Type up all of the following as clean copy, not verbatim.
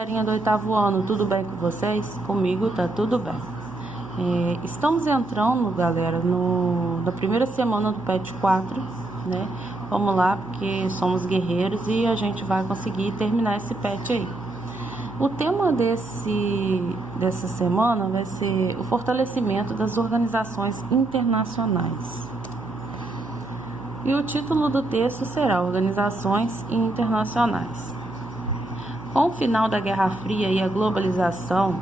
Galerinha do 8º ano, tudo bem com vocês? Comigo tá tudo bem. Estamos entrando, galera, na primeira semana do PET 4, né? Vamos lá, porque somos guerreiros e a gente vai conseguir terminar esse PET aí. O tema dessa semana vai ser o fortalecimento das organizações internacionais. E o título do texto será Organizações Internacionais. Com o final da Guerra Fria e a globalização,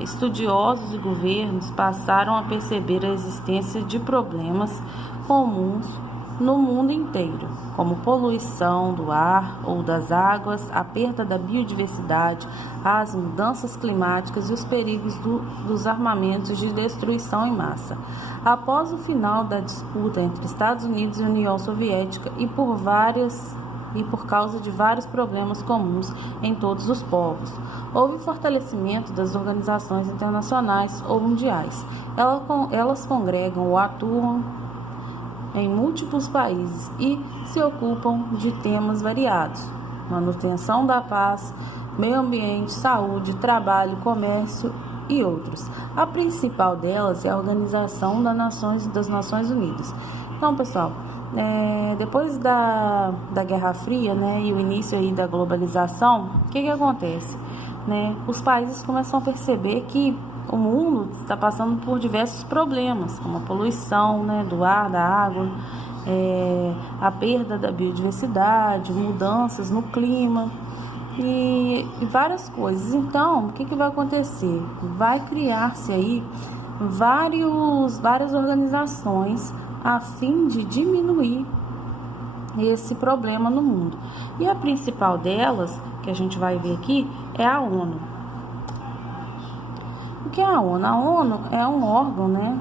estudiosos e governos passaram a perceber a existência de problemas comuns no mundo inteiro, como poluição do ar ou das águas, a perda da biodiversidade, as mudanças climáticas e os perigos dos armamentos de destruição em massa. Após o final da disputa entre Estados Unidos e União Soviética e por causa de vários problemas comuns em todos os povos, houve fortalecimento das organizações internacionais ou mundiais. Elas congregam ou atuam em múltiplos países e se ocupam de temas variados: manutenção da paz, meio ambiente, saúde, trabalho, comércio e outros. A principal delas é a Organização das Nações Unidas. Então, pessoal, depois da Guerra Fria, né, e o início aí da globalização, o que acontece? Os países começam a perceber que o mundo está passando por diversos problemas, como a poluição, né, do ar, da água, a perda da biodiversidade, mudanças no clima e várias coisas. Então, o que vai acontecer? Vai criar-se aí várias organizações a fim de diminuir esse problema no mundo. E a principal delas, que a gente vai ver aqui, é a ONU. O que é a ONU? A ONU é um órgão, né,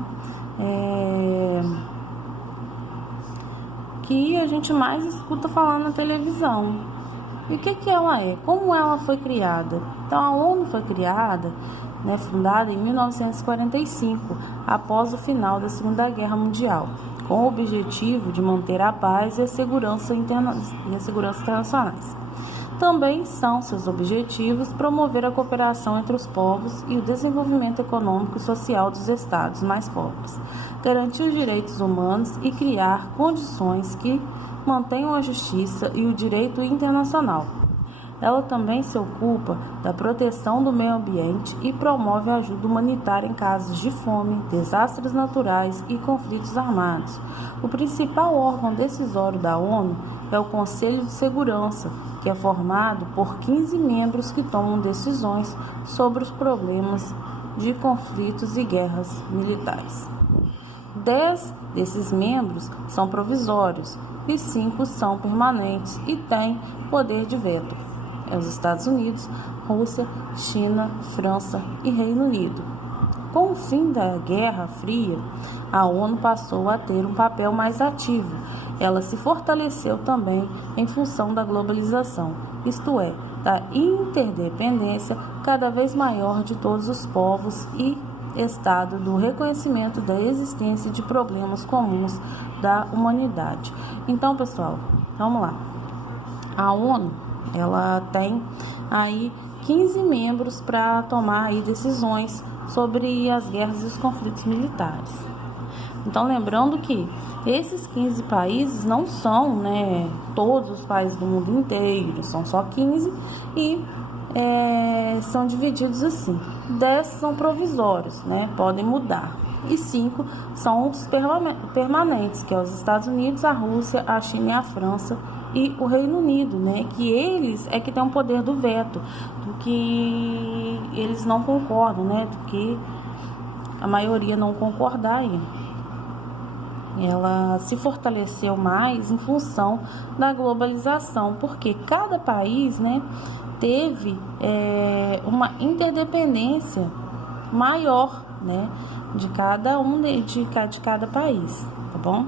que a gente mais escuta falar na televisão. E o que ela é? Como ela foi criada? Então, a ONU foi criada, né, fundada em 1945, após o final da Segunda Guerra Mundial, com o objetivo de manter a paz e a segurança internacionais. Também são seus objetivos promover a cooperação entre os povos e o desenvolvimento econômico e social dos estados mais pobres, garantir os direitos humanos e criar condições que mantenham a justiça e o direito internacional. Ela também se ocupa da proteção do meio ambiente e promove a ajuda humanitária em casos de fome, desastres naturais e conflitos armados. O principal órgão decisório da ONU é o Conselho de Segurança, que é formado por 15 membros que tomam decisões sobre os problemas de conflitos e guerras militares. 10 desses membros são provisórios e 5 são permanentes e têm poder de veto. Os Estados Unidos, Rússia, China, França e Reino Unido. Com o fim da Guerra Fria, a ONU passou a ter um papel mais ativo. Ela se fortaleceu também em função da globalização, isto é, da interdependência cada vez maior de todos os povos e estado do reconhecimento da existência de problemas comuns da humanidade. Então, pessoal, vamos lá. A ONU, ela tem aí 15 membros para tomar aí decisões sobre as guerras e os conflitos militares. Então, lembrando que esses 15 países não são, né, todos os países do mundo inteiro, são só 15 e são divididos assim. 10 são provisórios, né, podem mudar. E 5 são os permanentes, que é os Estados Unidos, a Rússia, a China e a França e o Reino Unido, né, que eles é que tem o poder do veto, do que eles não concordam, né, do que a maioria não concordar aí. Ela se fortaleceu mais em função da globalização, porque cada país, né, teve uma interdependência maior, né, de cada país, tá bom?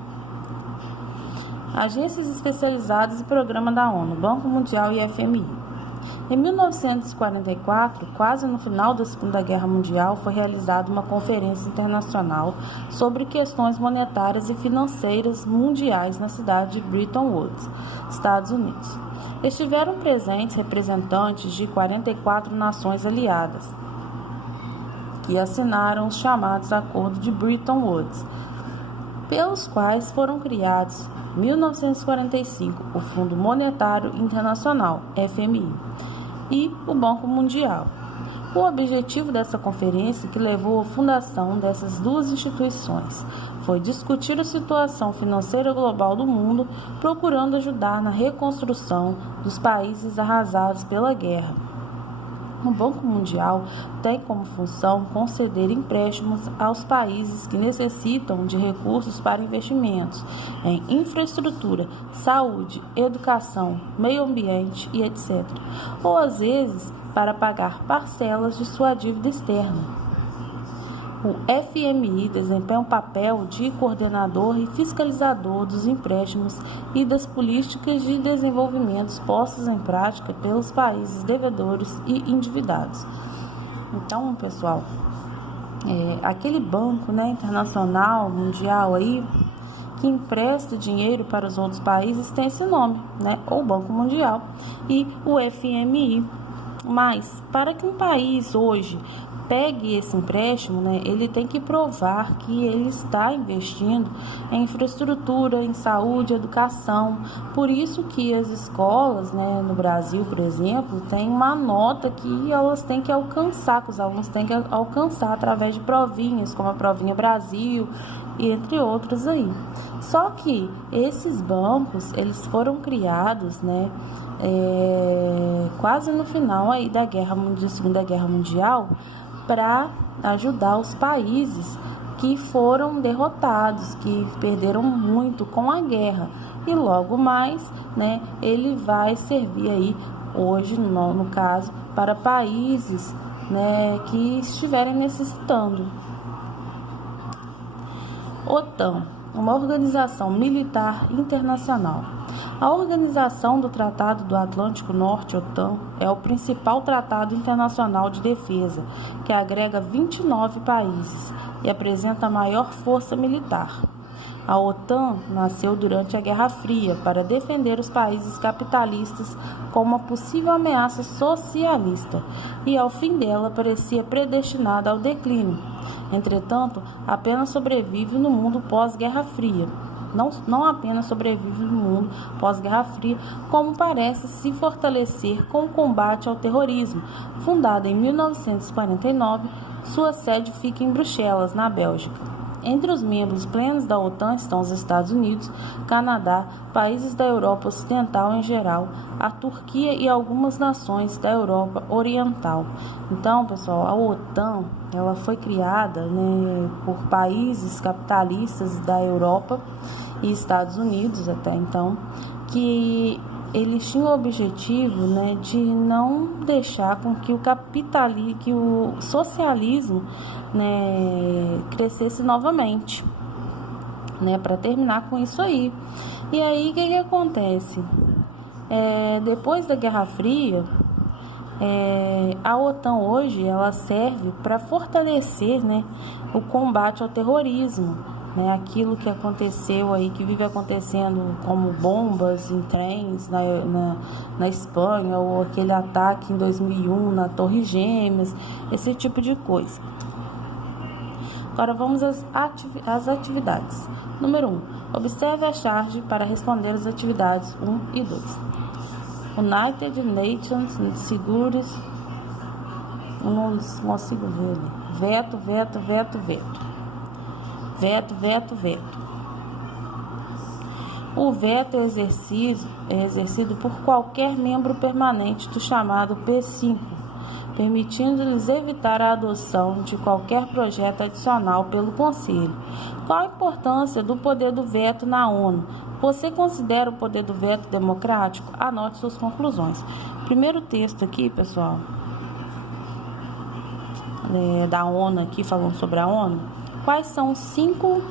Agências especializadas e programa da ONU, Banco Mundial e FMI. Em 1944, quase no final da Segunda Guerra Mundial, foi realizada uma conferência internacional sobre questões monetárias e financeiras mundiais na cidade de Bretton Woods, Estados Unidos. estiveram presentes representantes de 44 nações aliadas, que assinaram os chamados Acordos de Bretton Woods, pelos quais foram criados, em 1945, o Fundo Monetário Internacional, FMI, e o Banco Mundial. O objetivo dessa conferência, que levou à fundação dessas duas instituições, foi discutir a situação financeira global do mundo, procurando ajudar na reconstrução dos países arrasados pela guerra. O Banco Mundial tem como função conceder empréstimos aos países que necessitam de recursos para investimentos em infraestrutura, saúde, educação, meio ambiente e etc. Ou às vezes para pagar parcelas de sua dívida externa. O FMI desempenha um papel de coordenador e fiscalizador dos empréstimos e das políticas de desenvolvimento postas em prática pelos países devedores e endividados. Então, pessoal, aquele banco, internacional, mundial aí, que empresta dinheiro para os outros países tem esse nome, ou Banco Mundial e o FMI. Mas, para que um país hoje pegue esse empréstimo, ele tem que provar que ele está investindo em infraestrutura, em saúde, educação. Por isso que as escolas, no Brasil, por exemplo, tem uma nota que elas têm que alcançar, que os alunos têm que alcançar através de provinhas, como a Provinha Brasil, e entre outros aí. Só que esses bancos, eles foram criados, quase no final aí da Segunda Guerra Mundial, para ajudar os países que foram derrotados, que perderam muito com a guerra. E logo mais, ele vai servir aí hoje, no caso, para países, que estiverem necessitando. OTAN, uma organização militar internacional. A Organização do Tratado do Atlântico Norte, OTAN, é o principal tratado internacional de defesa, que agrega 29 países e apresenta a maior força militar. A OTAN nasceu durante a Guerra Fria para defender os países capitalistas com uma possível ameaça socialista, e ao fim dela parecia predestinada ao declínio. Entretanto, apenas sobrevive no mundo pós-Guerra Fria. Não apenas sobrevive no mundo pós-Guerra Fria, como parece se fortalecer com o combate ao terrorismo. Fundada em 1949, sua sede fica em Bruxelas, na Bélgica. Entre os membros plenos da OTAN estão os Estados Unidos, Canadá, países da Europa Ocidental em geral, a Turquia e algumas nações da Europa Oriental. Então, pessoal, a OTAN ela foi criada por países capitalistas da Europa e Estados Unidos até então, que eles tinham o objetivo de não deixar com que o socialismo crescesse novamente, para terminar com isso aí. E aí, o que acontece? Depois da Guerra Fria, a OTAN hoje ela serve para fortalecer o combate ao terrorismo, aquilo que aconteceu aí, que vive acontecendo, como bombas em trens na Espanha, ou aquele ataque em 2001 na Torre Gêmeas, esse tipo de coisa. Agora vamos às atividades. Número 1. Observe a charge para responder às atividades 1 e 2. United Nations Seguros. Não consigo ver ali. Veto. O veto é exercido por qualquer membro permanente do chamado P5, permitindo-lhes evitar a adoção de qualquer projeto adicional pelo Conselho. Qual a importância do poder do veto na ONU? Você considera o poder do veto democrático? Anote suas conclusões. Primeiro texto aqui, pessoal, da ONU, aqui falando sobre a ONU. Quais são os 5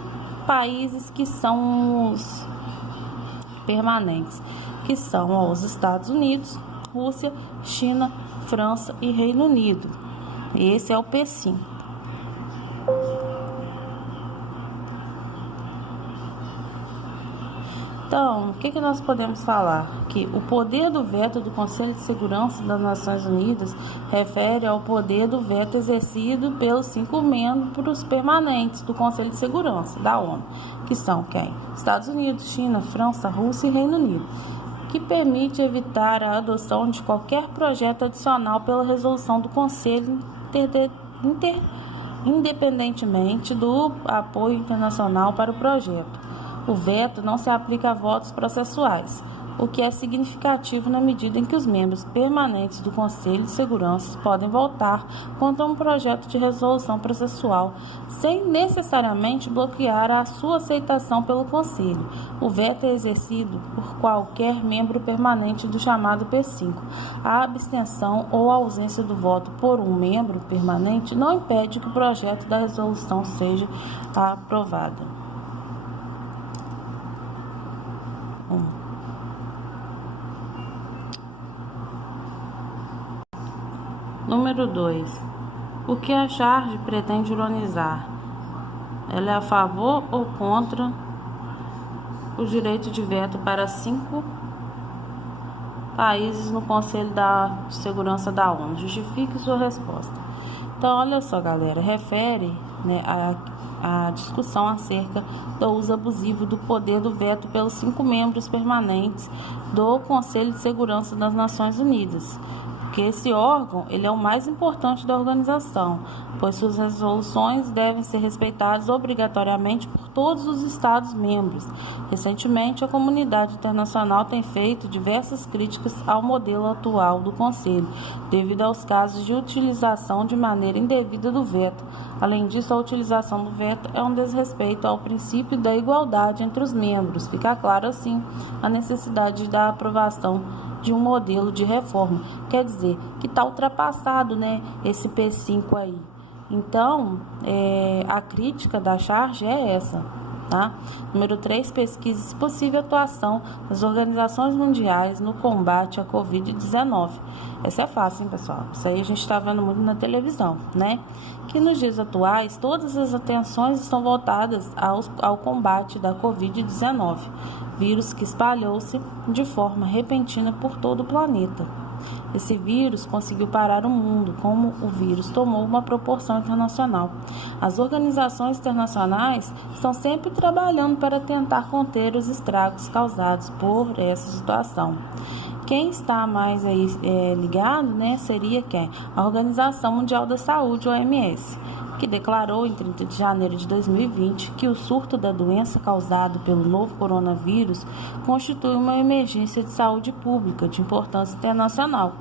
países que são os permanentes? Que são os Estados Unidos, Rússia, China, França e Reino Unido. Esse é o P5. Então, o que nós podemos falar? Que o poder do veto do Conselho de Segurança das Nações Unidas refere ao poder do veto exercido pelos 5 membros permanentes do Conselho de Segurança da ONU, que são quem? Estados Unidos, China, França, Rússia e Reino Unido, que permite evitar a adoção de qualquer projeto adicional pela resolução do Conselho independentemente do apoio internacional para o projeto. O veto não se aplica a votos processuais, o que é significativo na medida em que os membros permanentes do Conselho de Segurança podem votar contra um projeto de resolução processual sem necessariamente bloquear a sua aceitação pelo Conselho. O veto é exercido por qualquer membro permanente do chamado P5. A abstenção ou a ausência do voto por um membro permanente não impede que o projeto da resolução seja aprovado. Número 2. O que a charge pretende ironizar? Ela é a favor ou contra o direito de veto para 5 países no Conselho de Segurança da ONU? Justifique sua resposta. Então, olha só, galera, refere, a discussão acerca do uso abusivo do poder do veto pelos 5 membros permanentes do Conselho de Segurança das Nações Unidas. Porque esse órgão ele é o mais importante da organização, pois suas resoluções devem ser respeitadas obrigatoriamente por todos os Estados-membros. Recentemente, a comunidade internacional tem feito diversas críticas ao modelo atual do Conselho, devido aos casos de utilização de maneira indevida do veto. Além disso, a utilização do veto é um desrespeito ao princípio da igualdade entre os membros. Fica claro, assim, a necessidade da aprovação de um modelo de reforma. Quer dizer, que está ultrapassado, esse P5 aí. Então, a crítica da charge é essa, tá? Número 3, pesquisa possível atuação das organizações mundiais no combate à Covid-19. Essa é fácil, hein, pessoal? Isso aí a gente está vendo muito na televisão, Que nos dias atuais, todas as atenções estão voltadas ao combate da Covid-19, vírus que espalhou-se de forma repentina por todo o planeta. Esse vírus conseguiu parar o mundo, como o vírus tomou uma proporção internacional. As organizações internacionais estão sempre trabalhando para tentar conter os estragos causados por essa situação. Quem está mais aí ligado, seria quem? A Organização Mundial da Saúde, OMS, que declarou em 30 de janeiro de 2020 que o surto da doença causado pelo novo coronavírus constitui uma emergência de saúde pública de importância internacional.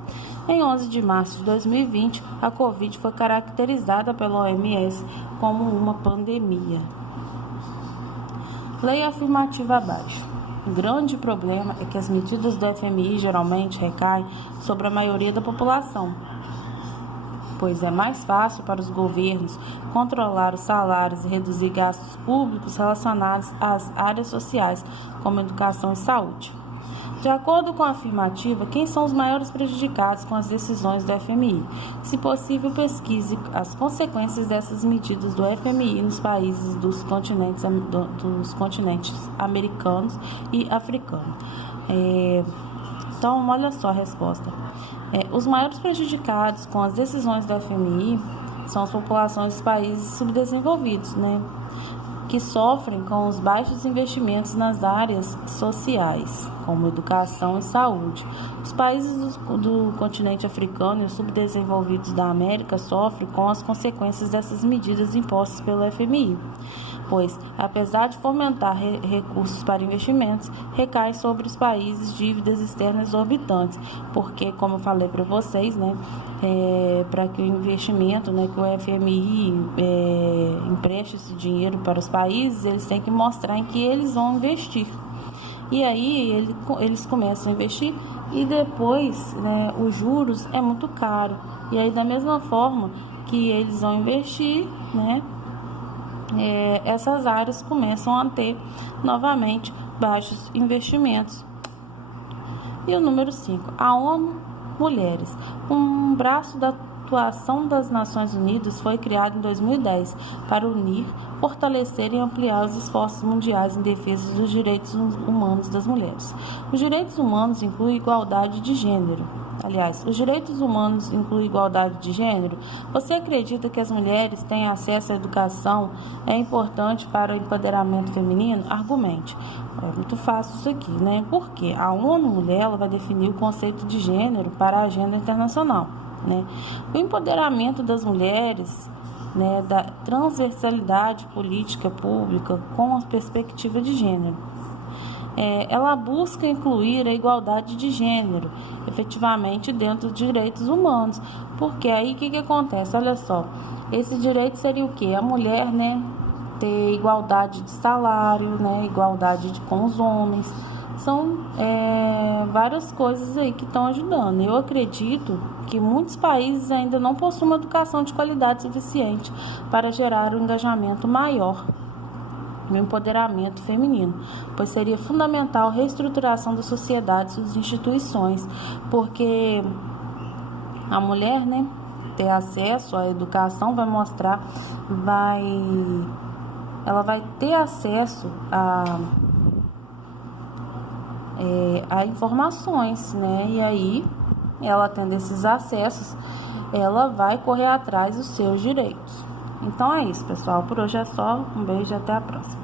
Em 11 de março de 2020, a Covid foi caracterizada pela OMS como uma pandemia. Leia afirmativa abaixo. O grande problema é que as medidas do FMI geralmente recaem sobre a maioria da população, pois é mais fácil para os governos controlar os salários e reduzir gastos públicos relacionados às áreas sociais, como educação e saúde. De acordo com a afirmativa, quem são os maiores prejudicados com as decisões do FMI? Se possível, pesquise as consequências dessas medidas do FMI nos países dos continentes americanos e africanos. Então, olha só a resposta. Os maiores prejudicados com as decisões do FMI são as populações dos países subdesenvolvidos, que sofrem com os baixos investimentos nas áreas sociais, como educação e saúde. Os países do continente africano e os subdesenvolvidos da América sofrem com as consequências dessas medidas impostas pelo FMI, pois, apesar de fomentar recursos para investimentos, recai sobre os países dívidas externas exorbitantes, porque, como eu falei para vocês, para que o investimento, que o FMI empreste esse dinheiro para os países, eles têm que mostrar em que eles vão investir. E aí eles começam a investir e depois os juros é muito caro. E aí, da mesma forma que eles vão investir, essas áreas começam a ter novamente baixos investimentos. E o número 5, a ONU Mulheres, um braço da Pactuação das Nações Unidas foi criada em 2010 para unir, fortalecer e ampliar os esforços mundiais em defesa dos direitos humanos das mulheres. Os direitos humanos incluem igualdade de gênero. Aliás, os direitos humanos incluem igualdade de gênero? Você acredita que as mulheres têm acesso à educação é importante para o empoderamento feminino? Argumente. É muito fácil isso aqui, né? Porque a ONU Mulher ela vai definir o conceito de gênero para a agenda internacional, né? O empoderamento das mulheres, né, da transversalidade política pública com a perspectiva de gênero. Ela busca incluir a igualdade de gênero, efetivamente, dentro dos direitos humanos. Porque aí o que acontece? Olha só, esse direito seria o quê? A mulher, né, ter igualdade de salário, né, igualdade com os homens. São várias coisas aí que estão ajudando. Eu acredito que muitos países ainda não possuem uma educação de qualidade suficiente para gerar um engajamento maior no empoderamento feminino, pois seria fundamental a reestruturação da sociedade e das instituições, porque a mulher, né, ter acesso à educação ela vai ter acesso a informações, né, e aí ela tendo esses acessos, ela vai correr atrás dos seus direitos. Então é isso, pessoal. Por hoje é só. Um beijo e até a próxima.